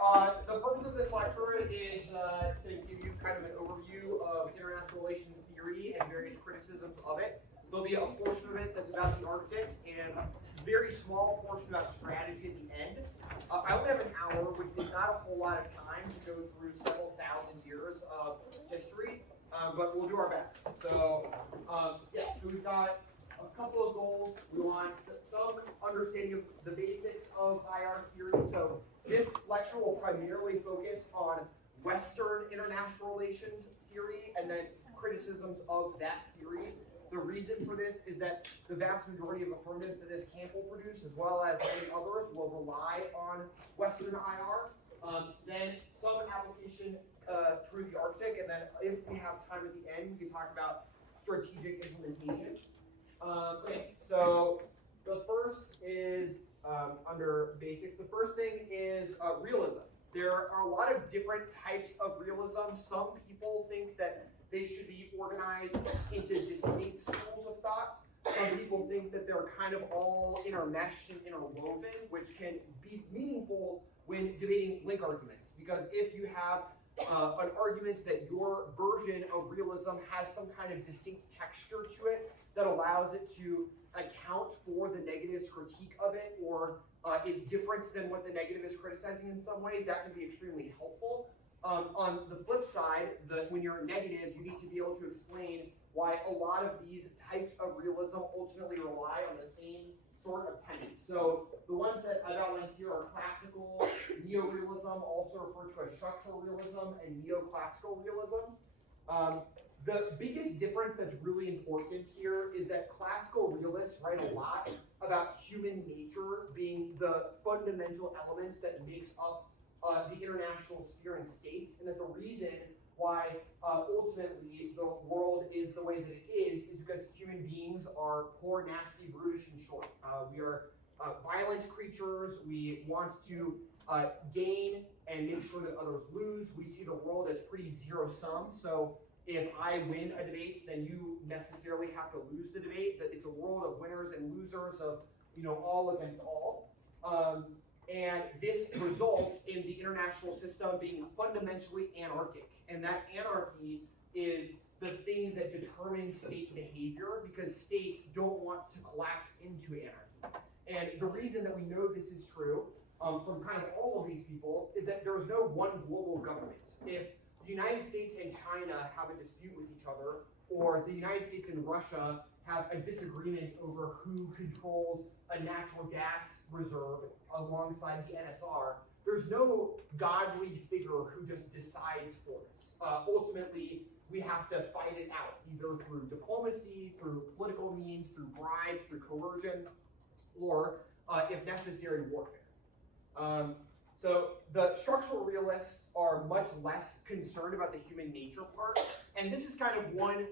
The purpose of this lecture is to give you kind of an overview of international relations theory and various criticisms of it. There'll be a portion of it that's about the Arctic and a very small portion about strategy at the end. I only have an hour, which is not a whole lot of time to go through several thousand years of history, but we'll do our best. So, yeah, so we've got a couple of goals. We want some understanding of the basics of IR theory. So this lecture will primarily focus on Western international relations theory and then criticisms of that theory. The reason for this is that the vast majority of affirmatives that this camp will produce, as well as many others, will rely on Western IR. Then some application through the Arctic, and then if we have time at the end, we can talk about strategic implementation. Okay, so the first is under basics. The first thing is realism. There are a lot of different types of realism. Some people think that they should be organized into distinct schools of thought. Some people think that they're kind of all intermeshed and interwoven, which can be meaningful when debating link arguments. Because if you have an argument that your version of realism has some kind of distinct texture to it that allows it to account for the negative's critique of it, or is different than what the negative is criticizing in some way, that can be extremely helpful. On the flip side, when you're negative, you need to be able to explain why a lot of these types of realism ultimately rely on the same sort of tenets. So the ones that I've outlined here are classical, neorealism, also referred to as structural realism, and neoclassical realism. The biggest difference that's really important here is that classical realists write a lot about human nature being the fundamental elements that makes up the international sphere and states, and that the reason why ultimately the world is the way that it is because human beings are poor, nasty, brutish, and short. We are violent creatures. We want to gain and make sure that others lose. We see the world as pretty zero-sum. So if I win a debate, then you necessarily have to lose the debate. That it's a world of winners and losers, of all against all. And this results in the international system being fundamentally anarchic. And that anarchy is the thing that determines state behavior, because states don't want to collapse into anarchy. And the reason that we know this is true from kind of all of these people is that there's no one global government. If the United States and China have a dispute with each other, or the United States and Russia have a disagreement over who controls a natural gas reserve alongside the NSR, there's no godly figure who just decides for us. Ultimately, we have to fight it out, either through diplomacy, through political means, through bribes, through coercion, or, if necessary, warfare. So the structural realists are much less concerned about the human nature part, and this is kind of one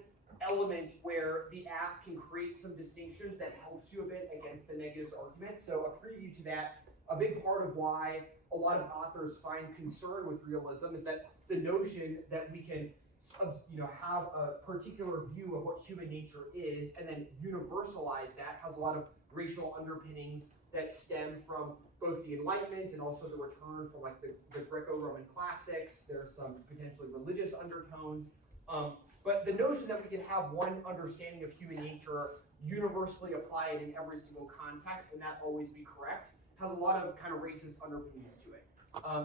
element where the AF can create some distinctions that helps you a bit against the negatives argument. So a preview to that, a big part of why a lot of authors find concern with realism is that the notion that we can have a particular view of what human nature is and then universalize that has a lot of racial underpinnings that stem from both the Enlightenment and also the return from like the Greco-Roman classics. There's some potentially religious undertones. But the notion that we can have one understanding of human nature, universally apply it in every single context, and that always be correct, has a lot of kind of racist underpinnings to it.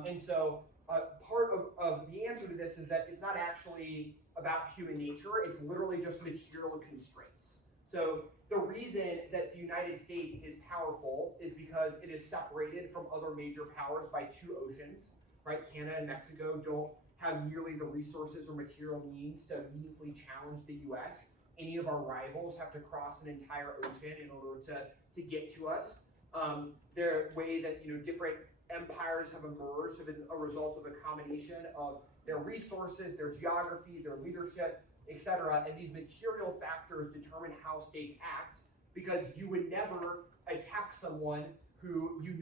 And so part of the answer to this is that it's not actually about human nature, it's literally just material constraints. So the reason that the United States is powerful is because it is separated from other major powers by two oceans, right? Canada and Mexico don't have nearly the resources or material means to meaningfully challenge the US. Any of our rivals have to cross an entire ocean in order to get to us. The way that different empires have emerged have been a result of a combination of their resources, their geography, their leadership, etc. And these material factors determine how states act, because you would never attack someone who you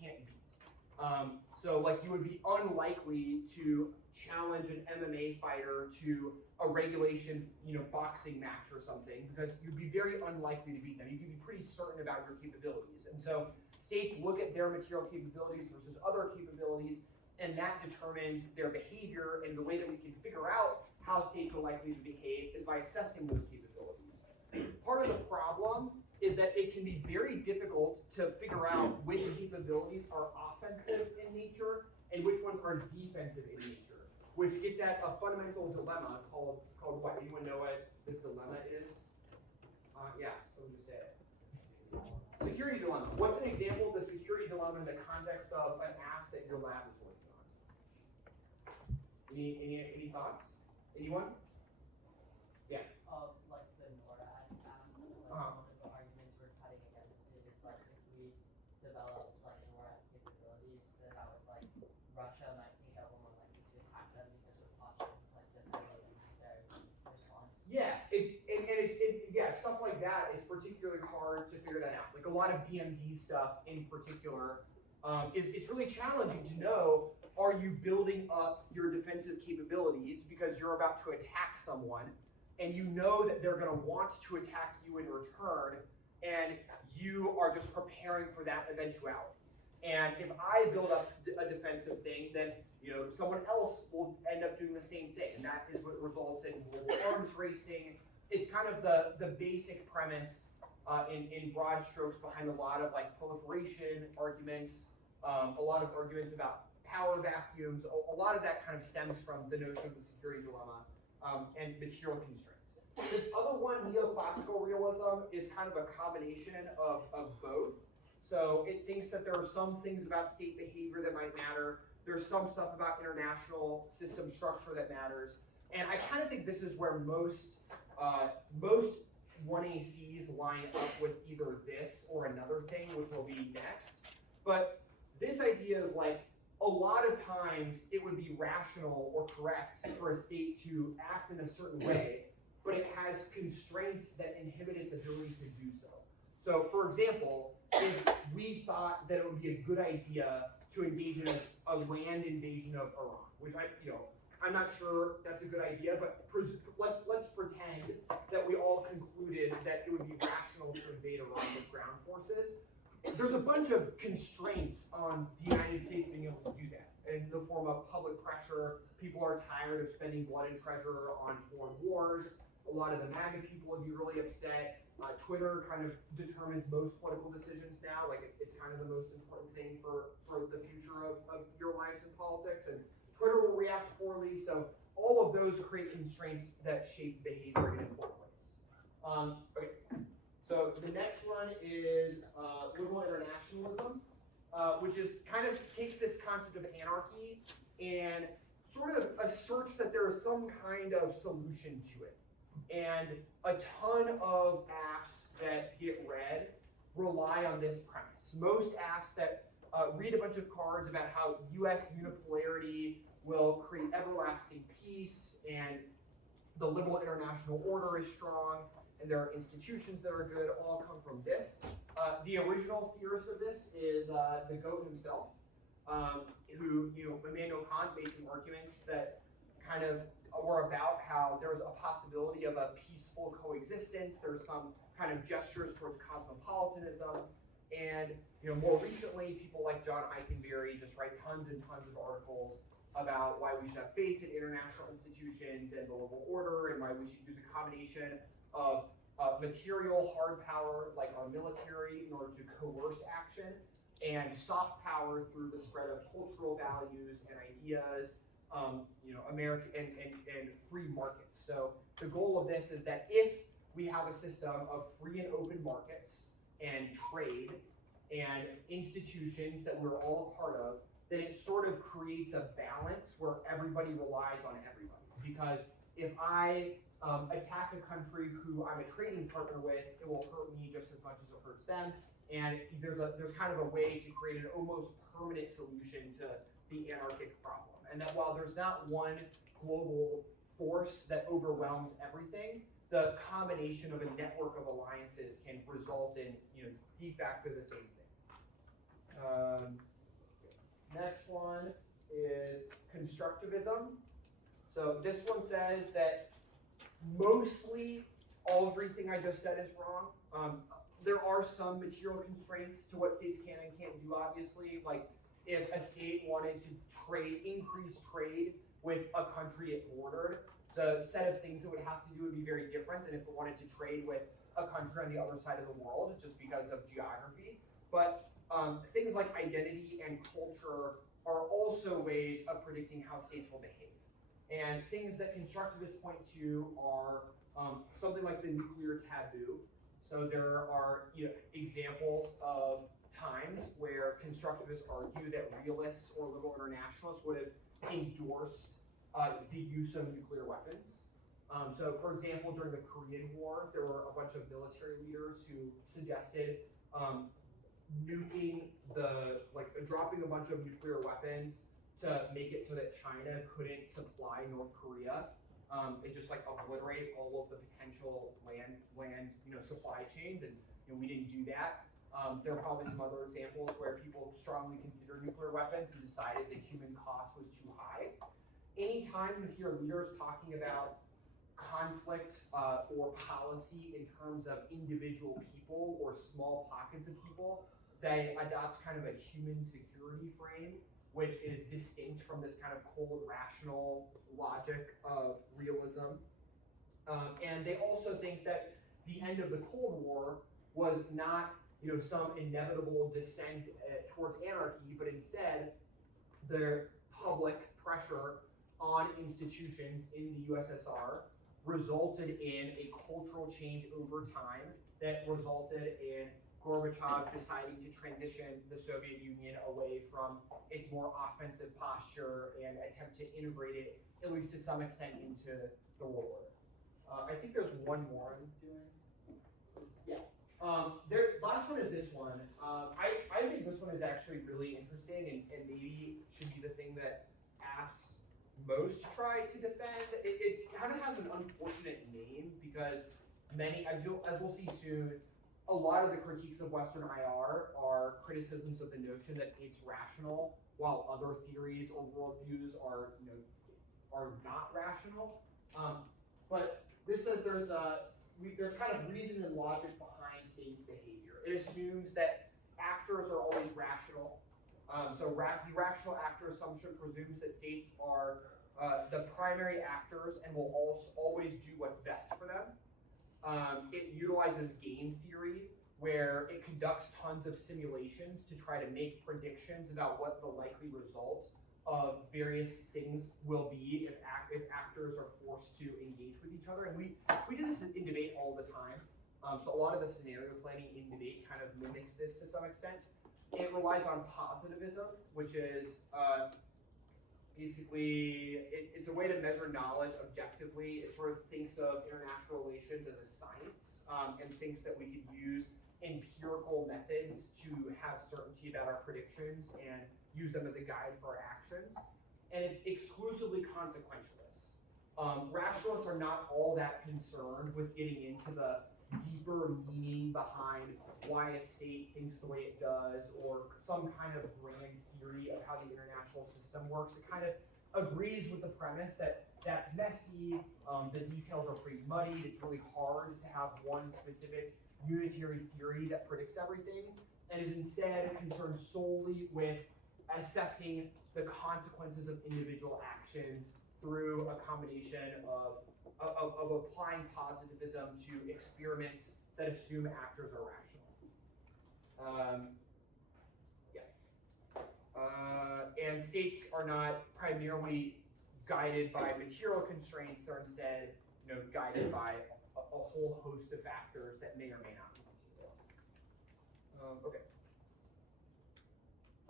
can't beat. So like you would be unlikely to challenge an MMA fighter to a regulation, boxing match or something, because you'd be very unlikely to beat them. You could be pretty certain about your capabilities. And so states look at their material capabilities versus other capabilities and that determines their behavior, and the way that we can figure out how states are likely to behave is by assessing those capabilities. Part of the problem is that it can be very difficult to figure out which capabilities are offensive in nature and which ones are defensive in nature, which gets at a fundamental dilemma called what? Anyone know what this dilemma is? Yeah, someone just say it. Security dilemma. What's an example of the security dilemma in the context of an app that your lab is working on? Any thoughts? Anyone? Yeah. Like the NORAD app, one of the arguments we're cutting against it is like if we develop like NORAD capabilities, then that would like Russia might think that we're more likely to attack them because of options like defending their response. Yeah, stuff like that is particularly hard to figure that out. Like a lot of BMD stuff in particular, it's really challenging to know, are you building up your defensive capabilities because you're about to attack someone, and you know that they're going to want to attack you in return, and you are just preparing for that eventuality. And if I build up a defensive thing, then someone else will end up doing the same thing, and that is what results in global arms racing. It's kind of the basic premise in broad strokes behind a lot of like proliferation arguments, a lot of arguments about power vacuums. A lot of that kind of stems from the notion of the security dilemma and material constraints. This other one, neoclassical realism, is kind of a combination of both. So it thinks that there are some things about state behavior that might matter. There's some stuff about international system structure that matters. And I kind of think this is where most 1ACs line up with either this or another thing, which will be next. But this idea is like, a lot of times it would be rational or correct for a state to act in a certain way, but it has constraints that inhibit its ability to do so. So for example, if we thought that it would be a good idea to engage in a land invasion of Iran, which I'm not sure that's a good idea, but let's pretend that we all concluded that it would be rational to invade Iran with ground forces. There's a bunch of constraints on the United States being able to do that in the form of public pressure. People are tired of spending blood and treasure on foreign wars. A lot of the MAGA people would be really upset. Twitter kind of determines most political decisions now. Like it's kind of the most important thing for the future of your lives in politics. And Twitter will react poorly. So all of those create constraints that shape behavior in important ways. Okay. So the next one is liberal internationalism, which is kind of takes this concept of anarchy and sort of asserts that there is some kind of solution to it. And a ton of apps that get read rely on this premise. Most apps that read a bunch of cards about how US unipolarity will create everlasting peace and the liberal international order is strong and there are institutions that are good, all come from this. The original theorist of this is the goat himself, who, Immanuel Kant made some arguments that kind of were about how there was a possibility of a peaceful coexistence. There's some kind of gestures towards cosmopolitanism. And more recently, people like John Eikenberry just write tons and tons of articles about why we should have faith in international institutions and the global order, and why we should use a combination of material hard power, like our military, in order to coerce action, and soft power through the spread of cultural values and ideas, American and free markets. So the goal of this is that if we have a system of free and open markets and trade and institutions that we're all a part of, then it sort of creates a balance where everybody relies on everybody. Because if I attack a country who I'm a trading partner with, it will hurt me just as much as it hurts them. And there's kind of a way to create an almost permanent solution to the anarchic problem. And that while there's not one global force that overwhelms everything, the combination of a network of alliances can result in de facto the same thing. Next one is Constructivism. So this one says that mostly everything I just said is wrong. There are some material constraints to what states can and can't do, obviously. Like if a state wanted to increase trade with a country it bordered, the set of things it would have to do would be very different than if it wanted to trade with a country on the other side of the world, just because of geography. But things like identity and culture are also ways of predicting how states will behave. And things that constructivists point to are something like the nuclear taboo. So there are examples of times where constructivists argue that realists or liberal internationalists would have endorsed the use of nuclear weapons. So for example, during the Korean War, there were a bunch of military leaders who suggested nuking dropping a bunch of nuclear weapons to make it so that China couldn't supply North Korea. And just obliterate all of the potential land supply chains, and we didn't do that. There are probably some other examples where people strongly consider nuclear weapons and decided the human cost was too high. Anytime you hear leaders talking about conflict or policy in terms of individual people or small pockets of people, they adopt kind of a human security frame, which is distinct from this kind of cold, rational logic of realism. And they also think that the end of the Cold War was not some inevitable descent towards anarchy, but instead the public pressure on institutions in the USSR resulted in a cultural change over time that resulted in Gorbachev deciding to transition the Soviet Union away from its more offensive posture and attempt to integrate it, at least to some extent, into the world order. I think there's one more I'm doing. Yeah. Last one is this one. I think this one is actually really interesting and maybe should be the thing that apps most try to defend. It kind of has an unfortunate name because many, as we'll see soon, a lot of the critiques of Western IR are criticisms of the notion that it's rational, while other theories or worldviews are not rational. But this says there's kind of reason and logic behind state behavior. It assumes that actors are always rational. So the rational actor assumption presumes that states are the primary actors and will always do what's best for them. It utilizes game theory, where it conducts tons of simulations to try to make predictions about what the likely results of various things will be if actors are forced to engage with each other. And we do this in debate all the time. So a lot of the scenario planning in debate kind of mimics this to some extent. It relies on positivism, which is basically, it's a way to measure knowledge objectively. It sort of thinks of international relations as a science and thinks that we could use empirical methods to have certainty about our predictions and use them as a guide for our actions. And it's exclusively consequentialist. Rationalists are not all that concerned with getting into the deeper meaning behind why a state thinks the way it does, or some kind of grand theory of how the international system works. It kind of agrees with the premise that that's messy, the details are pretty muddied, it's really hard to have one specific unitary theory that predicts everything, and is instead concerned solely with assessing the consequences of individual actions through a combination of applying positivism to experiments that assume actors are rational. And states are not primarily guided by material constraints; they're instead, guided by a whole host of factors that may or may not be material. Okay.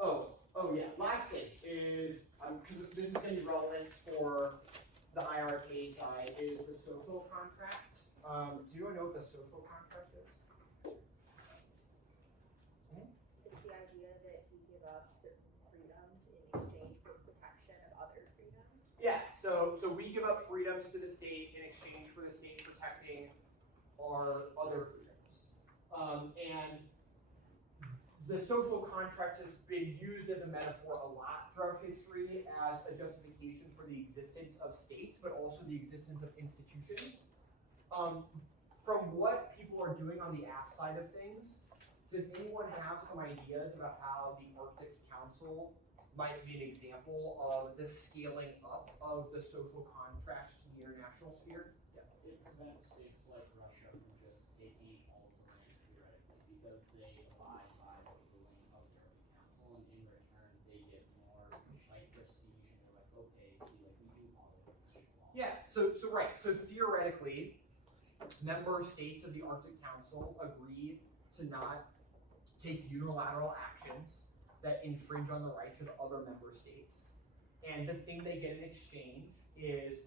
Oh yeah. Last thing is because this is going to be relevant for the IRK side, is the social contract. Do you know what the social contract is? It's the idea that we give up certain freedoms in exchange for protection of other freedoms. Yeah, so we give up freedoms to the state in exchange for the state protecting our other freedoms. And the social contract has been used as a metaphor a lot throughout history as a justification for the existence of states, but also the existence of institutions. From what people are doing on the app side of things, does anyone have some ideas about how the Arctic Council might be an example of the scaling up of the social contracts to the international sphere? Yeah. It prevents states like Russia from just taking all of the land theoretically, because they abide by the ruling of the Arctic Council, and in return they get more like prestige, and they're like, okay, see, like we do follow international law. Yeah. So right. So theoretically, member states of the Arctic Council agree to not take unilateral actions that infringe on the rights of other member states. And the thing they get in exchange is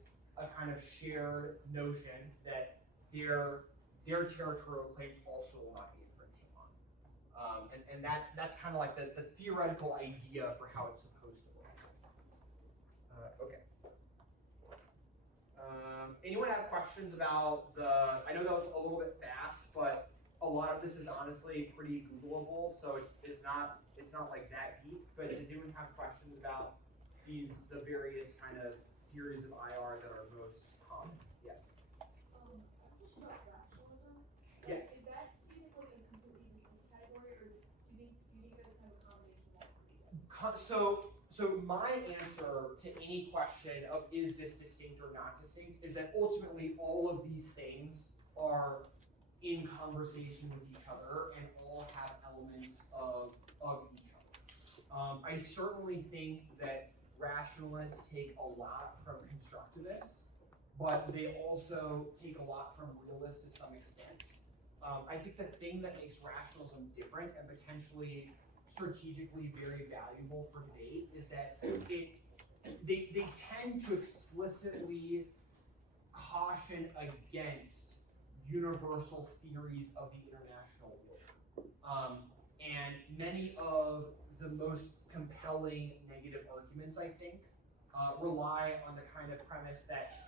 a kind of shared notion that their territorial claims also will not be infringed upon. And that's kind of like the theoretical idea for how it's supposed to work. Okay. Anyone have questions about I know that was a little bit fast, but a lot of this is honestly pretty Googleable, so it's not like that deep. But does anyone have questions about the various kind of theories of IR that are most common? Yeah. Question about rationalism. Yeah. Is that treated like a completely distinct category, or do you think that's kind of a combination of all three? So my answer to any question of is this distinct or not distinct is that ultimately all of these things are in conversation with each other and all have elements of each other. I certainly think that rationalists take a lot from constructivists, but they also take a lot from realists to some extent. I think the thing that makes rationalism different and potentially strategically very valuable for debate is that they tend to explicitly caution against universal theories of the international order. And many of the most compelling negative arguments, I think, rely on the kind of premise that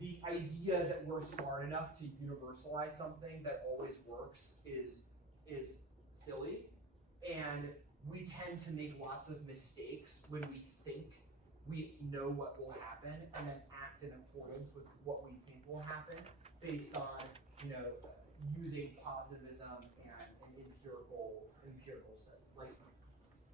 the idea that we're smart enough to universalize something that always works is silly. And we tend to make lots of mistakes when we think we know what will happen and then act in accordance with what we think will happen based on, using positivism and empirical study. Like,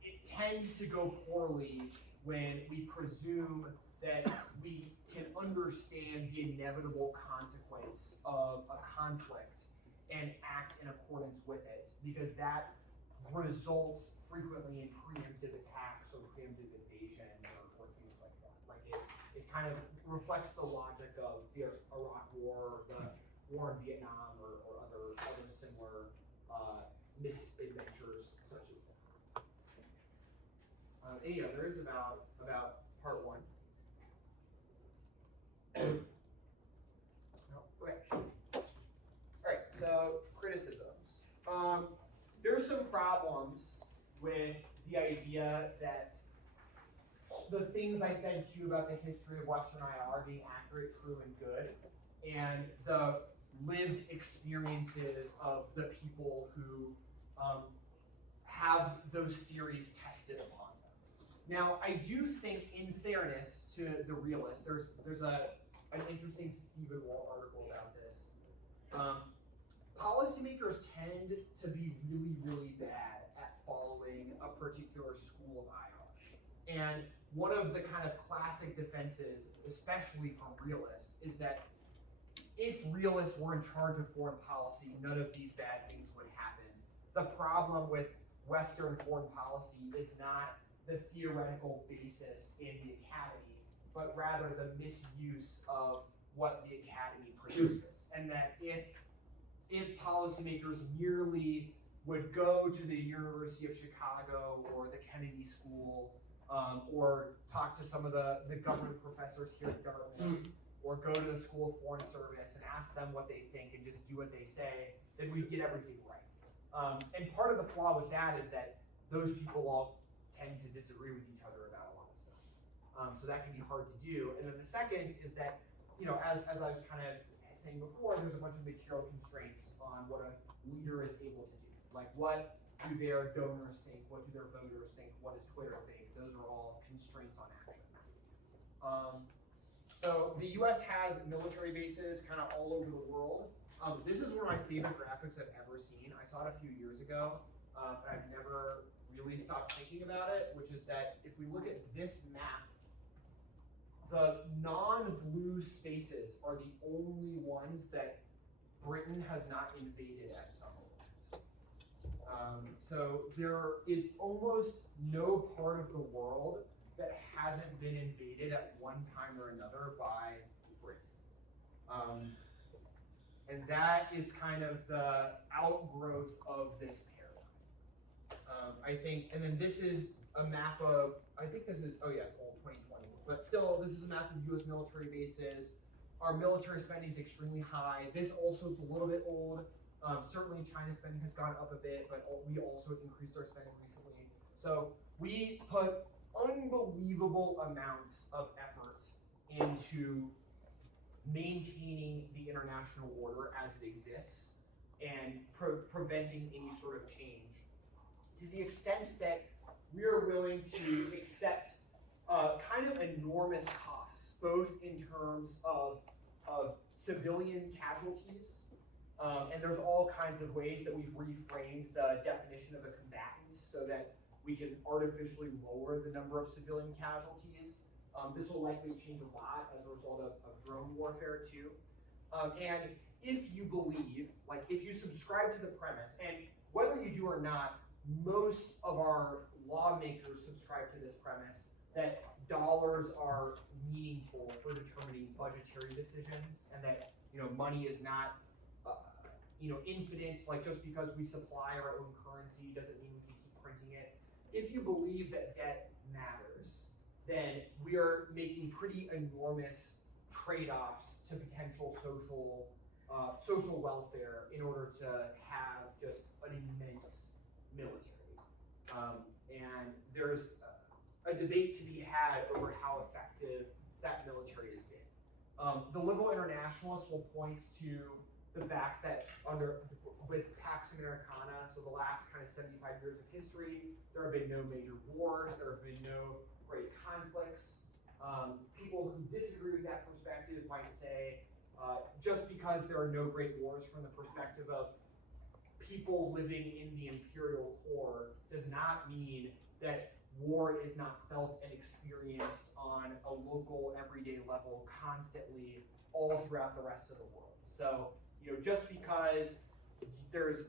it tends to go poorly when we presume that we can understand the inevitable consequence of a conflict and act in accordance with it, because that results frequently in preemptive attacks or preemptive invasions or things like that. Like it kind of reflects the logic of the Iraq War, the war in Vietnam, or other similar misadventures such as that. Any others about part one? No, okay. All right. So criticisms. There's some problems with the idea that the things I said to you about the history of Western IR being accurate, true, and good, and the lived experiences of the people who have those theories tested upon them. Now, I do think, in fairness to the realists, there's an interesting Stephen Wall article about this. Policymakers tend to be really, really bad at following a particular school of IR. And one of the kind of classic defenses, especially from realists, is that if realists were in charge of foreign policy, none of these bad things would happen. The problem with Western foreign policy is not the theoretical basis in the academy, but rather the misuse of what the academy produces. And that if policymakers merely would go to the University of Chicago or the Kennedy School, or talk to some of the government professors here at Dartmouth, or go to the School of Foreign Service and ask them what they think and just do what they say, then we'd get everything right. And part of the flaw with that is that those people all tend to disagree with each other about a lot of stuff. So that can be hard to do. And then the second is that, as I was kind of saying before, there's a bunch of material constraints on what a leader is able to do. Like, what do their donors think? What do their voters think? What does Twitter think? Those are all constraints on action. So the US has military bases kind of all over the world. This is one of my favorite graphics I've ever seen. I saw it a few years ago. and I've never really stopped thinking about it, which is that if we look at this map, the non-blue spaces are the only ones that Britain has not invaded at some point. So there is almost no part of the world that hasn't been invaded at one time or another by Britain. And that is kind of the outgrowth of this paradigm. I think, and then this is a map of, I think this is, oh yeah, it's old, 2020. But still, this is a map of US military bases. Our military spending is extremely high. This also is a little bit old. Certainly China's spending has gone up a bit, but we also increased our spending recently. So we put unbelievable amounts of effort into maintaining the international order as it exists and preventing any sort of change. To the extent that we are willing to accept kind of enormous costs, both in terms of civilian casualties, and there's all kinds of ways that we've reframed the definition of a combatant so that we can artificially lower the number of civilian casualties. This will likely change a lot as a result of drone warfare too. And if you believe, like if you subscribe to the premise, and whether you do or not, most of our lawmakers subscribe to this premise that dollars are meaningful for determining budgetary decisions, and that money is not infinite. Like just because we supply our own currency doesn't mean we can keep printing it. If you believe that debt matters, then we are making pretty enormous trade-offs to potential social welfare in order to have just an immense military. And there's a debate to be had over how effective that military has been. The liberal internationalists will point to the fact that with Pax Americana, so the last kind of 75 years of history, there have been no major wars, there have been no great conflicts. People who disagree with that perspective might say, just because there are no great wars from the perspective of people living in the imperial core does not mean that war is not felt and experienced on a local, everyday level constantly all throughout the rest of the world. So, just because there's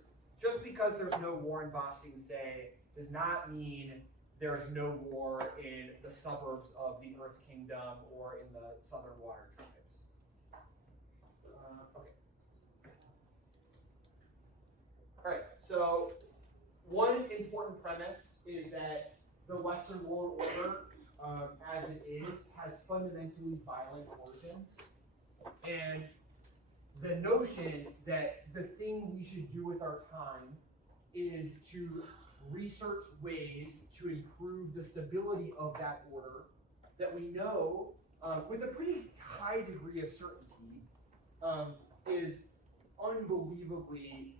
no war in Boston, say, does not mean there is no war in the suburbs of the Earth Kingdom or in the Southern Water Tribes. Okay. All right, so one important premise is that the Western world order, as it is, has fundamentally violent origins. And the notion that the thing we should do with our time is to research ways to improve the stability of that order that we know with a pretty high degree of certainty is unbelievably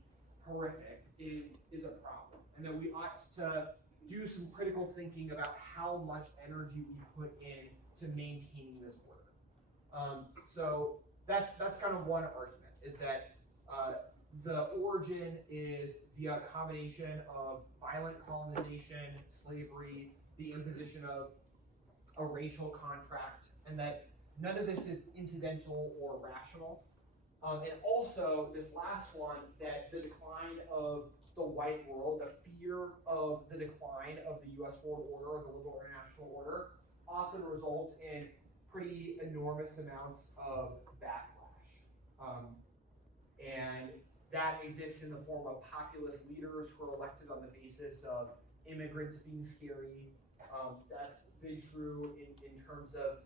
horrific, is a problem. And that we ought to do some critical thinking about how much energy we put in to maintaining this order. So that's kind of one argument, is that the origin is via a combination of violent colonization, slavery, the imposition of a racial contract, and that none of this is incidental or rational. And also this last one, that the decline of the white world, the fear of the decline of the US world order or the liberal international order often results in pretty enormous amounts of backlash. And that exists in the form of populist leaders who are elected on the basis of immigrants being scary. That's been true in terms of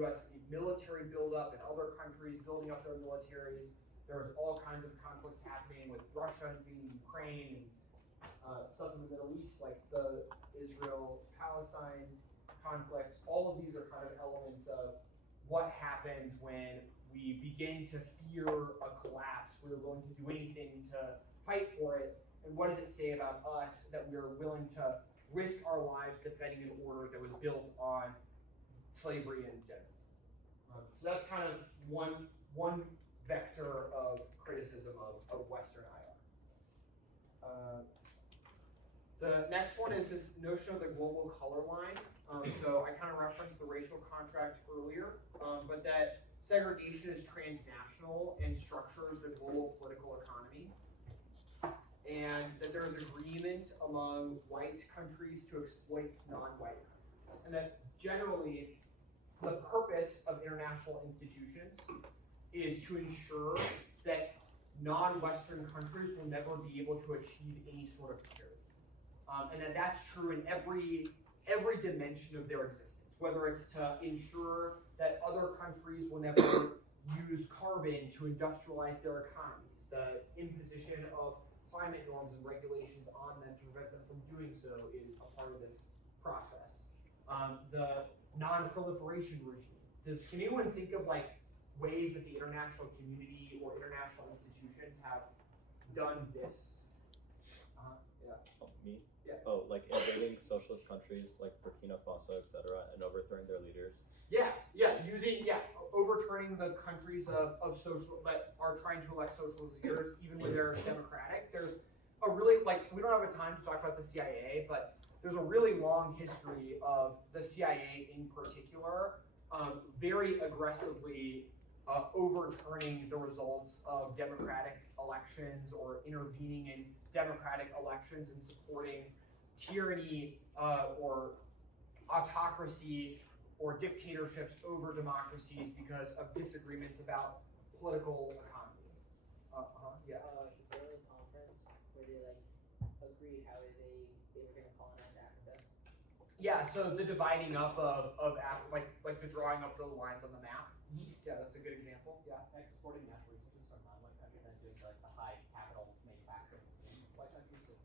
US military buildup and other countries building up their militaries. There's all kinds of conflicts happening with Russia invading Ukraine and stuff in the Middle East, like the Israel-Palestine conflict. All of these are kind of elements of what happens when we begin to fear a collapse. We're willing to do anything to fight for it. And what does it say about us that we're willing to risk our lives defending an order that was built on slavery and genocide? So that's kind of one vector of criticism of Western IR. The next one is this notion of the global color line. So I kind of referenced the racial contract earlier, but that segregation is transnational and structures the global political economy, and that there is agreement among white countries to exploit non-white countries, and that generally the purpose of international institutions is to ensure that non-Western countries will never be able to achieve any sort of parity. And that's true in every dimension of their existence, whether it's to ensure that other countries will never use carbon to industrialize their economies, the imposition of climate norms and regulations on them to prevent them from doing so is a part of this process. The non-proliferation regime. Can anyone think of like ways that the international community or international institutions have done this? Yeah. Oh, me? Yeah. Oh, like invading socialist countries like Burkina Faso, etc., and overthrowing their leaders. Yeah, overturning the countries of social that are trying to elect socialist leaders, even when they're democratic. There's a really, we don't have a time to talk about the CIA, but there's a really long history of the CIA in particular, very aggressively overturning the results of democratic elections or intervening in democratic elections and supporting tyranny or autocracy or dictatorships over democracies because of disagreements about political economy. The Berlin Conference, where they agreed how they were going to colonize Africa. Yeah, so the dividing up of Africa, like the drawing up the lines on the map. Yeah, that's a good example. Yeah. Exporting natural resources from non-white countries and doing the high capital manufacturing in white countries to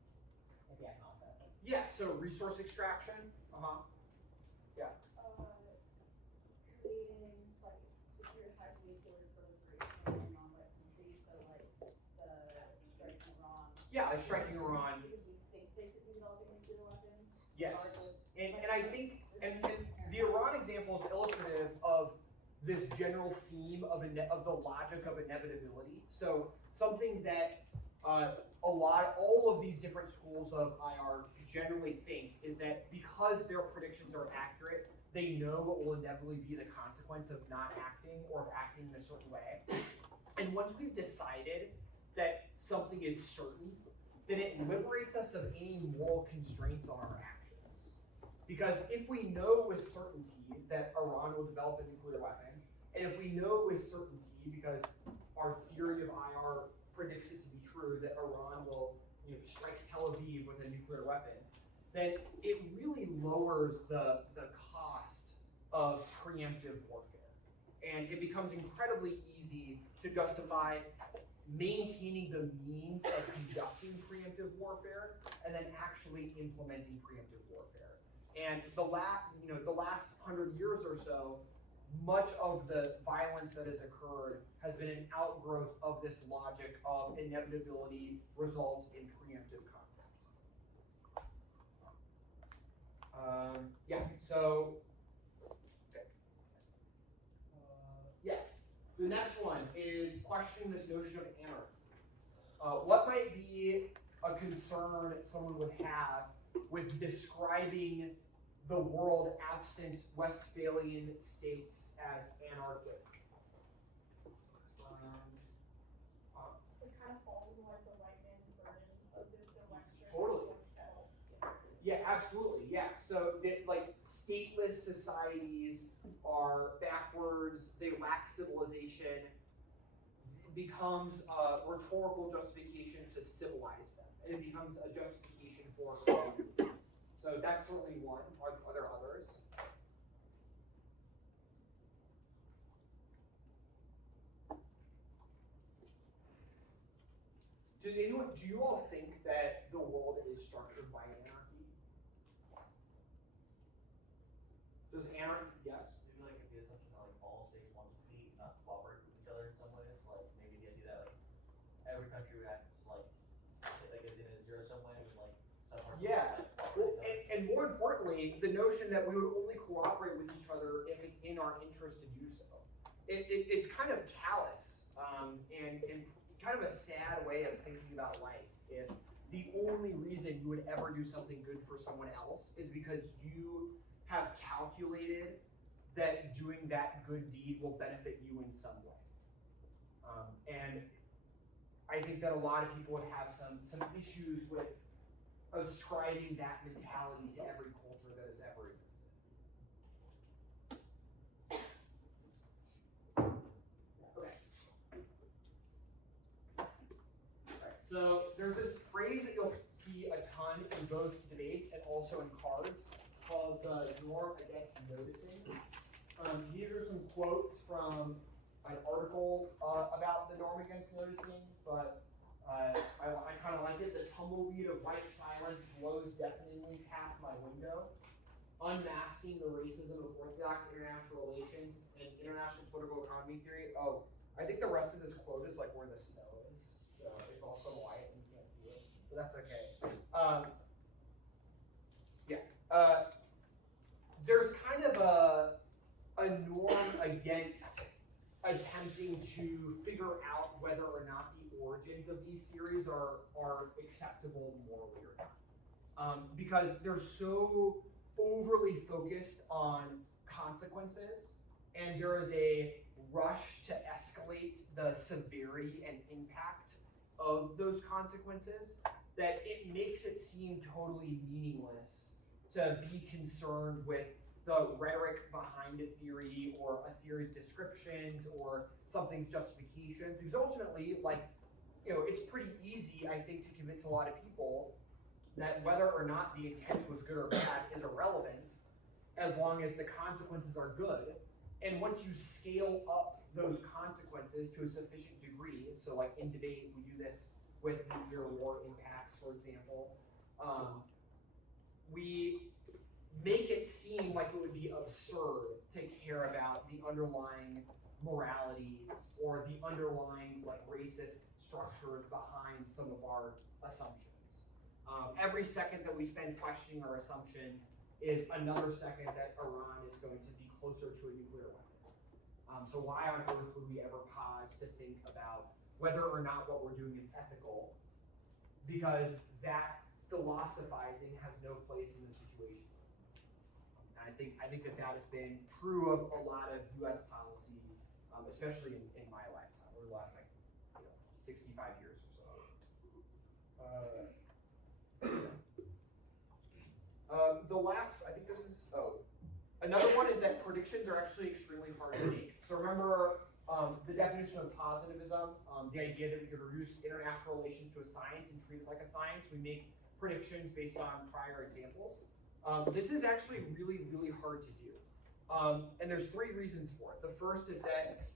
the economic benefits. Yeah, so resource extraction. Yeah. Creating securitized ways to proliferation in non-white countries, so the striking Iran. Yeah, like striking Iran. Because we think they could be developing nuclear weapons. Yes, regardless. and I think and the Iran example is illustrative of this general theme of the logic of inevitability. So something that all of these different schools of IR generally think is that because their predictions are accurate, they know what will inevitably be the consequence of not acting or of acting in a certain way. And once we've decided that something is certain, then it liberates us of any moral constraints on our actions. Because if we know with certainty that Iran will develop a nuclear weapon, and if we know with certainty, because our theory of IR predicts it to be true, that Iran will strike Tel Aviv with a nuclear weapon, then it really lowers the cost of preemptive warfare. And it becomes incredibly easy to justify maintaining the means of conducting preemptive warfare and then actually implementing preemptive warfare. And the last 100 years or so, much of the violence that has occurred has been an outgrowth of this logic of inevitability results in preemptive conflict. The next one is questioning this notion of anarchy. What might be a concern someone would have with describing the world absent Westphalian states as anarchic? It kind of falls in like the white man's version of the Western. Totally. Yeah, absolutely. Yeah. So stateless societies are backwards, they lack civilization. It becomes a rhetorical justification to civilize them, and it becomes a justification for colonialism. So that's certainly one. Are there others? Do you all think that the world is structured by anarchy? Does anarchy, yes? Maybe if the assumption that all states want to compete, not cooperate with each other in some ways, maybe the idea that every country would act in a zero-sum way with some parts Yeah. cooperate Well, and more importantly, the notion that we would only cooperate with each other if it's in our interest to do so. It's kind of callous and kind of a sad way of thinking about life. If the only reason you would ever do something good for someone else is because you have calculated that doing that good deed will benefit you in some way. And I think that a lot of people would have some issues with ascribing that mentality to every culture that has ever existed. Okay. Alright, so there's this phrase that you'll see a ton in both debates and also in cards called the norm against noticing. These are some quotes from an article about the norm against noticing, but I kind of like it. The tumbleweed of white silence blows deafeningly past my window, unmasking the racism of orthodox international relations and international political economy theory. Oh, I think the rest of this quote is like where the snow is, so it's also white and you can't see it, but that's okay. There's kind of a norm against attempting to figure out whether or not the origins of these theories are acceptable morally or not. Because they're so overly focused on consequences, and there is a rush to escalate the severity and impact of those consequences that it makes it seem totally meaningless to be concerned with the rhetoric behind a theory or a theory's descriptions or something's justification. Because ultimately, it's pretty easy, I think, to convince a lot of people that whether or not the intent was good or bad is irrelevant as long as the consequences are good. And once you scale up those consequences to a sufficient degree, so like in debate, we do this with nuclear war impacts, for example, we make it seem like it would be absurd to care about the underlying morality or the underlying racist structures behind some of our assumptions. Every second that we spend questioning our assumptions is another second that Iran is going to be closer to a nuclear weapon. So why on earth would we ever pause to think about whether or not what we're doing is ethical? Because that philosophizing has no place in the situation. And I think that has been true of a lot of U.S. policy, especially in my lifetime, over the last 65 years or so. The last, I think this is, another one is that predictions are actually extremely hard to make. So remember the definition of positivism, the idea that we could reduce international relations to a science and treat it like a science. We make predictions based on prior examples. This is actually really, really hard to do. And there's three reasons for it. The first is that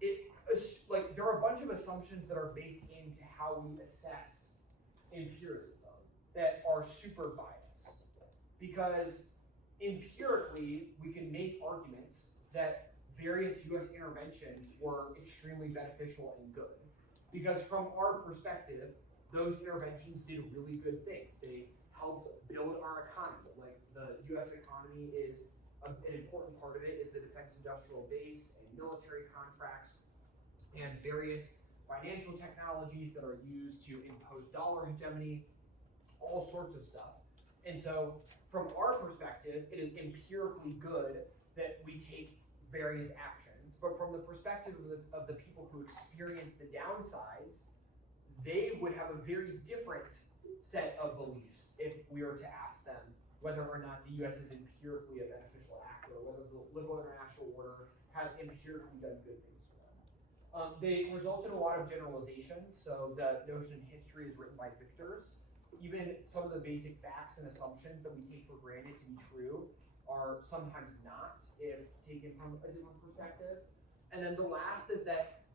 there are a bunch of assumptions that are baked into how we assess empiricism that are super biased. Because empirically, we can make arguments that various US interventions were extremely beneficial and good. Because from our perspective, those interventions did really good things. They helped build our economy. Like the US economy is, an important part of it is the defense industrial base and military contracts and various financial technologies that are used to impose dollar hegemony, all sorts of stuff. And so from our perspective, it is empirically good that we take various actions. But from the perspective of the people who experience the downsides, they would have a very different set of beliefs if we were to ask them whether or not the US is empirically a beneficial actor, or whether the liberal international order has empirically done good things for them. They result in a lot of generalizations, so the notion history is written by victors. Even some of the basic facts and assumptions that we take for granted to be true are sometimes not, if taken from a different perspective. And then the last is that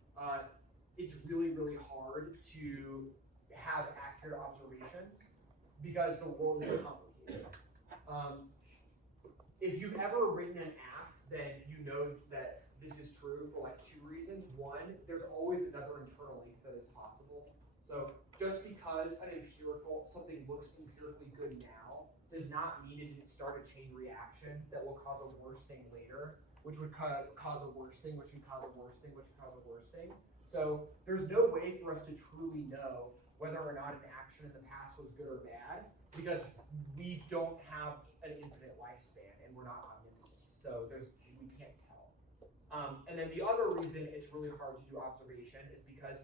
it's really, really hard to have accurate observations because the world is complicated. If you've ever written an app, then you know that this is true for two reasons. One, there's always another internal link that is possible. So just because something looks empirically good now does not mean it didn't start a chain reaction that will cause a worse thing later, which would cause a worse thing, which would cause a worse thing, which would cause a worse thing. So there's no way for us to truly know whether or not an action in the past was good or bad, because we don't have an infinite lifespan and we're not omnipotent. So we can't tell. And then the other reason it's really hard to do observation is because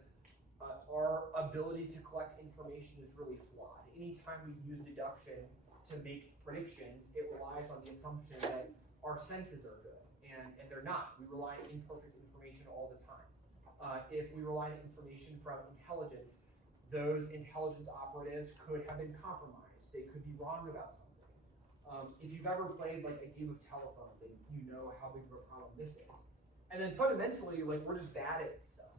our ability to collect information is really flawed. Anytime we use deduction to make predictions, it relies on the assumption that our senses are good, and they're not. We rely on imperfect information all the time. If we rely on information from intelligence, those intelligence operatives could have been compromised. They could be wrong about something. If you've ever played like a game of telephone, then you know how big of a problem this is. And then fundamentally, like, we're just bad at stuff.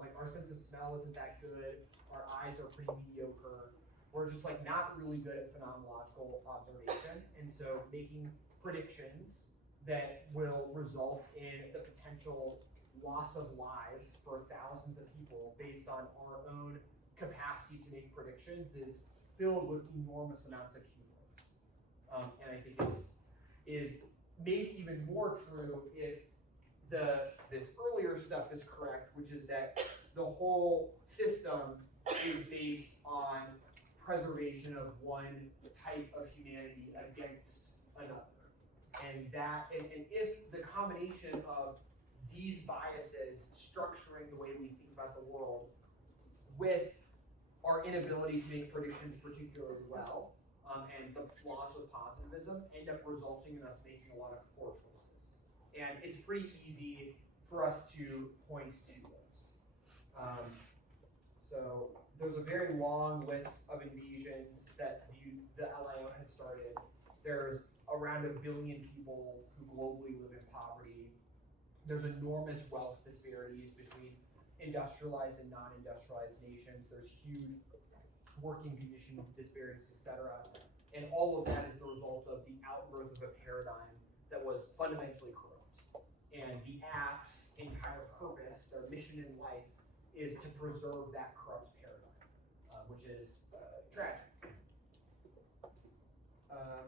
Like, our sense of smell isn't that good. Our eyes are pretty mediocre. We're just like not really good at phenomenological observation. And so making predictions that will result in the potential loss of lives for thousands of people based on our own capacity to make predictions is filled with enormous amounts of hubris. And I think is made even more true if this earlier stuff is correct, which is that the whole system is based on preservation of one type of humanity against another. And if the combination of these biases structuring the way we think about the world with our inability to make predictions particularly well, and the flaws with positivism end up resulting in us making a lot of poor choices. And it's pretty easy for us to point to those. So there's a very long list of invasions that the LIO has started. There's around 1 billion people who globally live in poverty. There's enormous wealth disparities between industrialized and non-industrialized nations. There's huge working condition disparities, etc. And all of that is the result of the outgrowth of a paradigm that was fundamentally corrupt. And the AF's entire purpose, their mission in life, is to preserve that corrupt paradigm, which is tragic.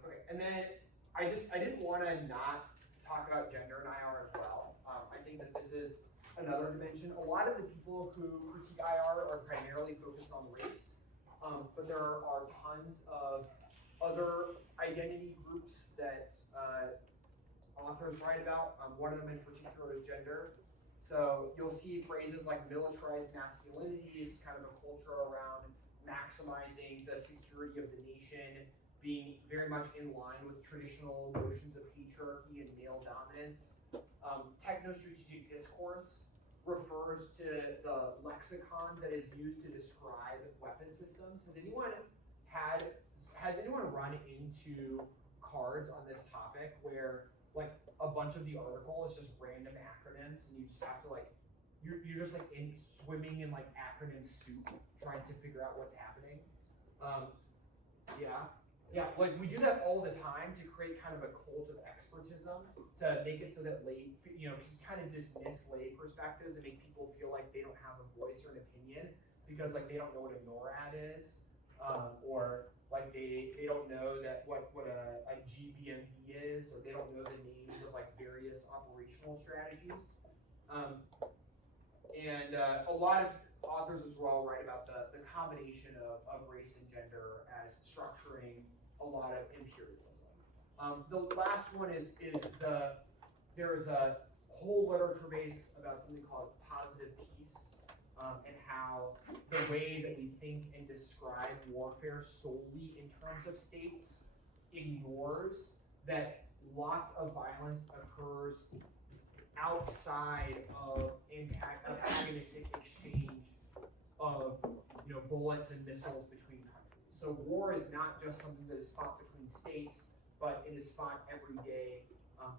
Okay, and then I didn't want to not talk about gender in IR as well. I think that this is another dimension. A lot of the people who critique IR are primarily focused on race, but there are tons of other identity groups that authors write about. One of them in particular is gender. So you'll see phrases like militarized masculinity is kind of a culture around maximizing the security of the nation, being very much in line with traditional notions of patriarchy and male dominance. Technostrategic discourse refers to the lexicon that is used to describe weapon systems. Has anyone run into cards on this topic where like a bunch of the article is just random acronyms and you just have to like you're just like swimming in like acronym soup trying to figure out what's happening? Yeah, like we do that all the time to create kind of a cult of expertism, to make it so that kind of dismiss lay perspectives and make people feel like they don't have a voice or an opinion because like they don't know what a NORAD is, or like they don't know that what a GBMD is, or they don't know the names of like various operational strategies. And a lot of authors as well write about the combination of race and gender as structuring a lot of imperialism. The last one is there's a whole literature base about something called positive peace, and how the way that we think and describe warfare solely in terms of states ignores that lots of violence occurs outside of antagonistic exchange of bullets and missiles between countries. So war is not just something that is fought between states, but it is fought every day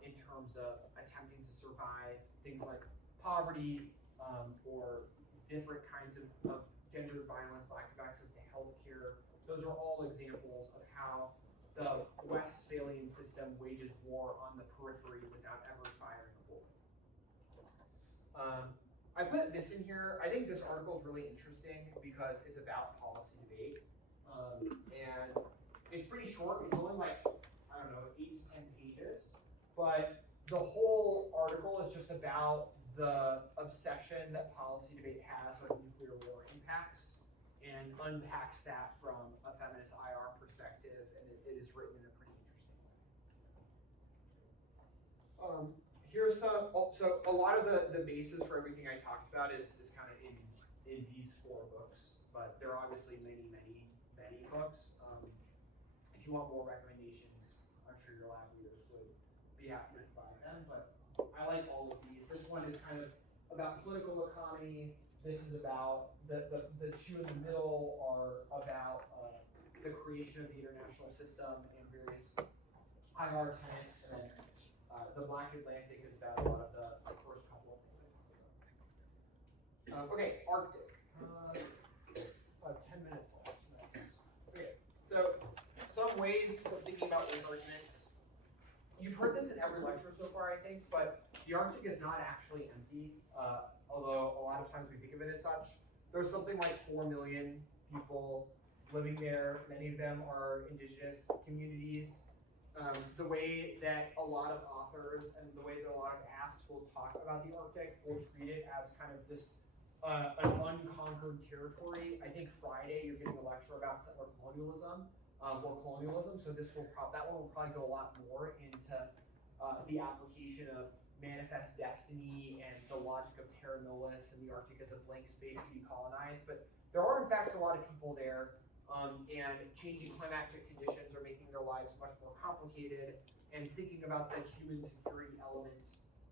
in terms of attempting to survive things like poverty, or different kinds of gendered violence, lack of access to healthcare. Those are all examples of how the Westphalian system wages war on the periphery without ever firing a bullet. I put this in here. I think this article is really interesting because it's about policy debate. And it's pretty short. It's only like, 8 to 10 pages. But the whole article is just about the obsession that policy debate has with nuclear war impacts and unpacks that from a feminist IR perspective, and it is written in a pretty interesting way. Here's some, so a lot of the basis for everything I talked about is kind of in these 4 books, but there are obviously many books. If you want more recommendations, I'm sure your lab leaders would be happy to provide them, but I like all of these. This one is kind of about political economy. This is about, the 2 in the middle are about the creation of the international system and various IR tenets, and then the Black Atlantic is about a lot of the first couple of things I talked about. Okay, Arctic. 10 minutes left. Nice. Okay, so some ways of thinking about weight arguments. You've heard this in every lecture so far, I think, but the Arctic is not actually empty, although a lot of times we think of it as such. There's something like 4 million people living there. Many of them are indigenous communities. The way that a lot of authors and the way that a lot of apps will talk about the Arctic will treat it as kind of this an unconquered territory. I think Friday you're getting a lecture about settler colonialism, so this will that one will probably go a lot more into the application of manifest destiny and the logic of terra nullius and the Arctic as a blank space to be colonized. But there are in fact a lot of people there, and changing climatic conditions are making their lives much more complicated, and thinking about the human security element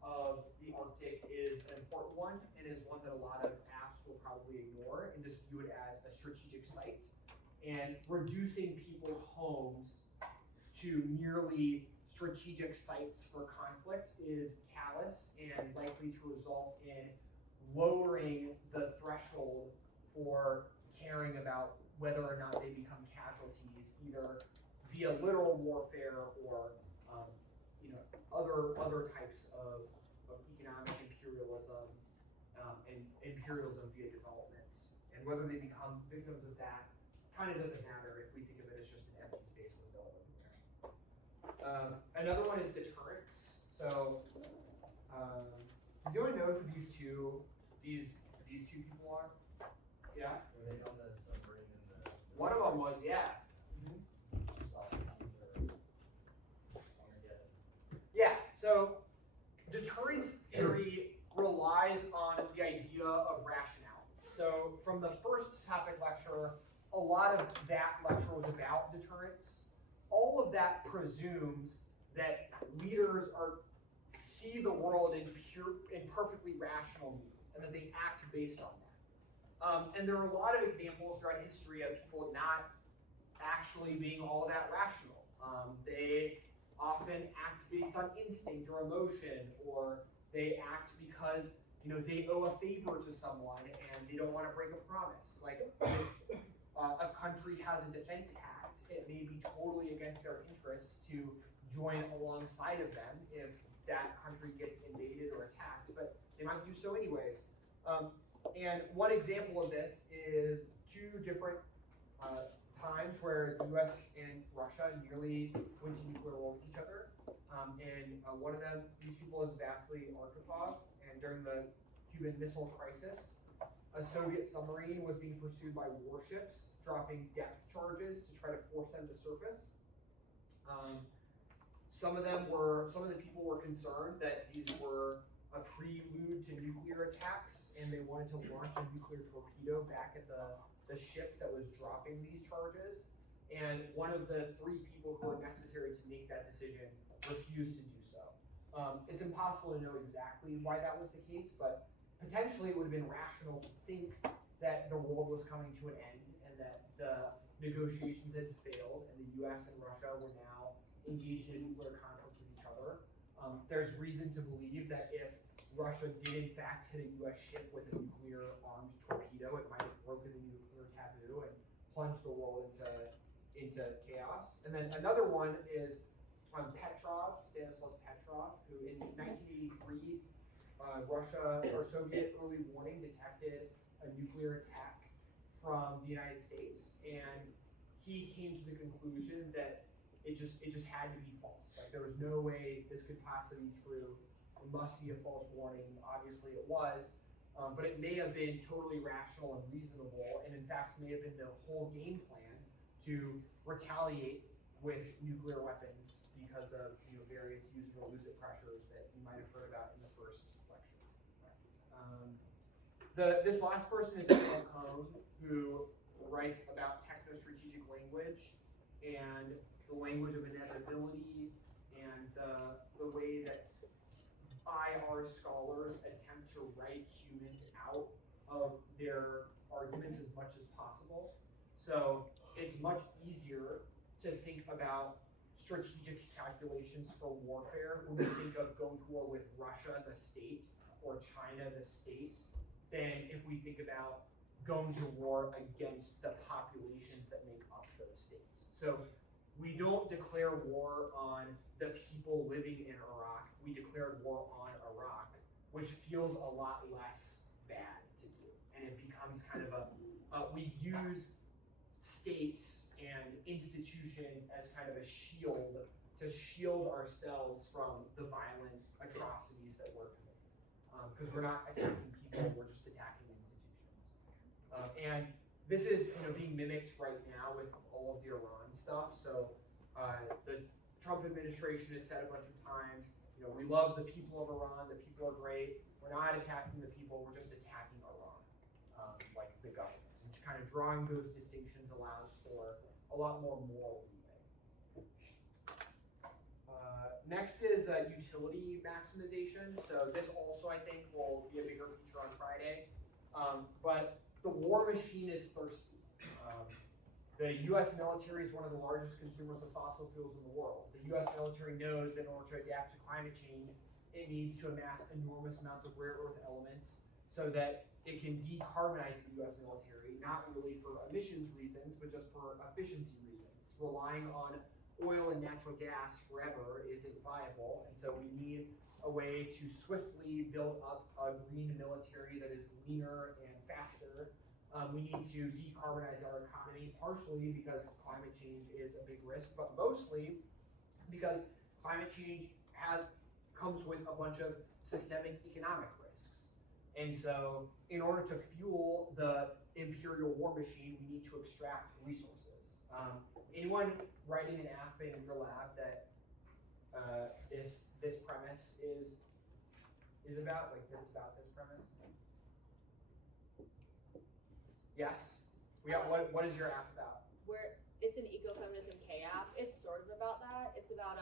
of the Arctic is an important one, and is one that a lot of apps will probably ignore and just view it as a strategic site. And reducing people's homes to merely strategic sites for conflict is callous and likely to result in lowering the threshold for caring about whether or not they become casualties, either via literal warfare or other types of economic imperialism, and imperialism via development. And whether they become victims of that kind of doesn't matter if we think of it as just an empty space with no one living there. Another one is deterrence. So, does anyone know who these two people are? Yeah? Were they on the submarine in the? One of them was, yeah. Yeah, so deterrence theory relies on the idea of rationality. So from the first topic lecture, a lot of that lecture was about deterrence. All of that presumes that leaders see the world in perfectly rational means, and that they act based on that. And there are a lot of examples throughout history of people not actually being all that rational. They often act based on instinct or emotion, or they act because they owe a favor to someone and they don't want to break a promise. Like if a country has a defense pact, it may be totally against their interests to join alongside of them if that country gets invaded or attacked, but they might do so anyways. And one example of this is 2 different times where the US and Russia nearly went to nuclear war with each other. And one of them, these people is Vasily Arkhipov, and during the Cuban Missile Crisis, a Soviet submarine was being pursued by warships, dropping depth charges to try to force them to surface. Some of the people were concerned that these were a prelude to nuclear attacks, and they wanted to launch a nuclear torpedo back at the ship that was dropping these charges. And one of the 3 people who were necessary to make that decision refused to do so. It's impossible to know exactly why that was the case, but potentially it would have been rational to think that the world was coming to an end and that the negotiations had failed and the US and Russia were now engaged in a nuclear conflict with each other. There's reason to believe that if Russia did in fact hit a US ship with a nuclear armed torpedo, it might have broken the nuclear taboo and plunged the world into chaos. And then another one is Stanislav Petrov, who in 1983, Russia or Soviet early warning detected a nuclear attack from the United States, and he came to the conclusion that it just had to be false. Like there was no way this could possibly be true. It must be a false warning. Obviously it was, but it may have been totally rational and reasonable, and in fact may have been the whole game plan to retaliate with nuclear weapons because of various use it or lose it pressures that you might have heard about in the first lecture. This last person is Emil Cohn, who writes about techno-strategic language and the language of inevitability and the way that IR scholars attempt to write humans out of their arguments as much as possible. So it's much easier to think about strategic calculations for warfare when we think of going to war with Russia, the state, or China, the state, than if we think about going to war against the populations that make up those states. So we don't declare war on the people living in Iraq. We declared war on Iraq, which feels a lot less bad to do. And it becomes kind of we use states and institutions as kind of a shield to shield ourselves from the violent atrocities that we're committing. Because we're not attacking people, we're just attacking institutions. And this is being mimicked right now with all of the Iran stuff. So the Trump administration has said a bunch of times, we love the people of Iran, the people are great. We're not attacking the people, we're just attacking Iran, like the government. Which kind of drawing those distinctions allows for a lot more moral leeway. Next is utility maximization. So this also, I think, will be a bigger feature on Friday. But the war machine is thirsty. The U.S. military is one of the largest consumers of fossil fuels in the world. The U.S. military knows that in order to adapt to climate change, it needs to amass enormous amounts of rare earth elements so that it can decarbonize the U.S. military, not really for emissions reasons, but just for efficiency reasons. Relying on oil and natural gas forever isn't viable, and so we need a way to swiftly build up a green military that is leaner and faster. We need to decarbonize our economy, partially because climate change is a big risk, but mostly because climate change comes with a bunch of systemic economic risks. And so in order to fuel the imperial war machine, we need to extract resources. Anyone writing an app in your lab that this premise is about, like that's about this premise? Yes? What is your app about? It's an ecofeminism K app. It's sort of about that. It's about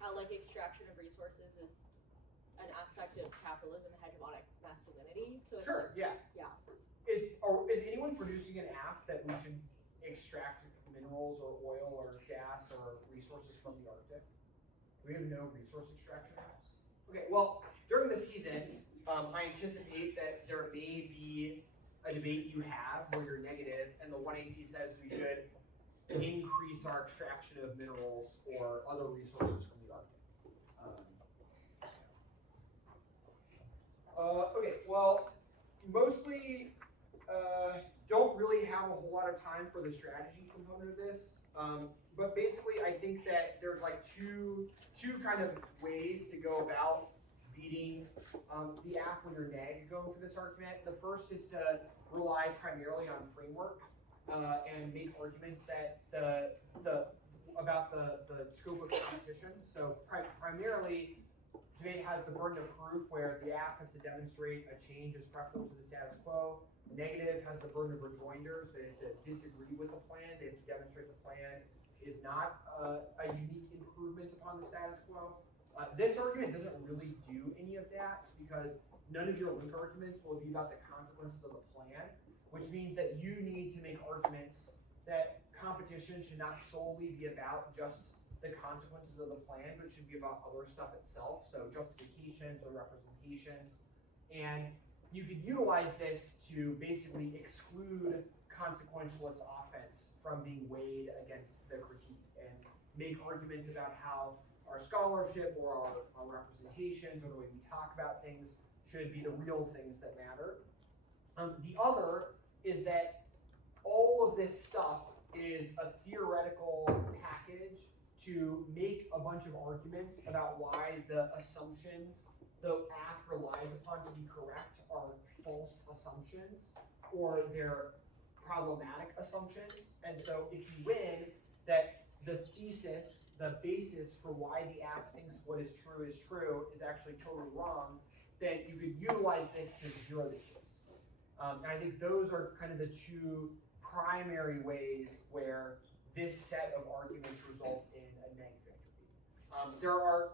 how like extraction of resources is an aspect of capitalism and hegemonic masculinity. So it's Sure, like, yeah. Yeah. Is anyone producing an app that we should extract minerals or oil or gas or resources from the Arctic? We have no resource extraction apps. Okay, well, during the season, I anticipate that there may be a debate you have where you're negative, and the 1AC says we should increase our extraction of minerals or other resources from the Arctic. Okay, well, mostly don't really have a whole lot of time for the strategy component of this, but basically I think that there's like two kind of ways to go about beating the app when you're neg going for this argument. The first is to rely primarily on framework and make arguments that about the scope of competition. So primarily, debate has the burden of proof where the app has to demonstrate a change is preferable to the status quo. The negative has the burden of rejoinders. They have to disagree with the plan. They have to demonstrate the plan is not a unique improvement upon the status quo. This argument doesn't really do any of that because none of your link arguments will be about the consequences of the plan, which means that you need to make arguments that competition should not solely be about just the consequences of the plan, but it should be about other stuff itself, so justifications or representations. And you could utilize this to basically exclude consequentialist offense from being weighed against the critique and make arguments about how our scholarship or our representations or the way we talk about things should be the real things that matter. The other is that all of this stuff is a theoretical package to make a bunch of arguments about why the assumptions the app relies upon to be correct are false assumptions, or they're problematic assumptions. And so if you win that the thesis, the basis for why the app thinks what is true is actually totally wrong, then you could utilize this to zero the case. And I think those are kind of the two primary ways where this set of arguments results in a neg victory. There are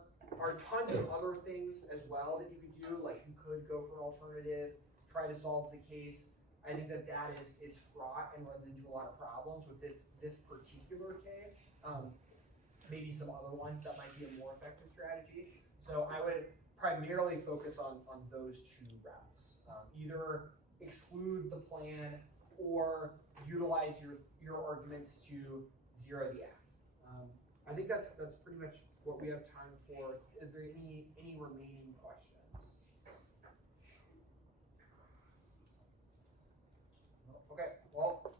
tons of other things as well that you could do, like you could go for an alternative, try to solve the case. I think that is fraught and runs into a lot of problems with this particular case. Maybe some other ones that might be a more effective strategy. So I would primarily focus on those two routes. Either exclude the plan or utilize your arguments to zero the app. I think that's pretty much what we have time for. Is there any remaining questions? Okay, well,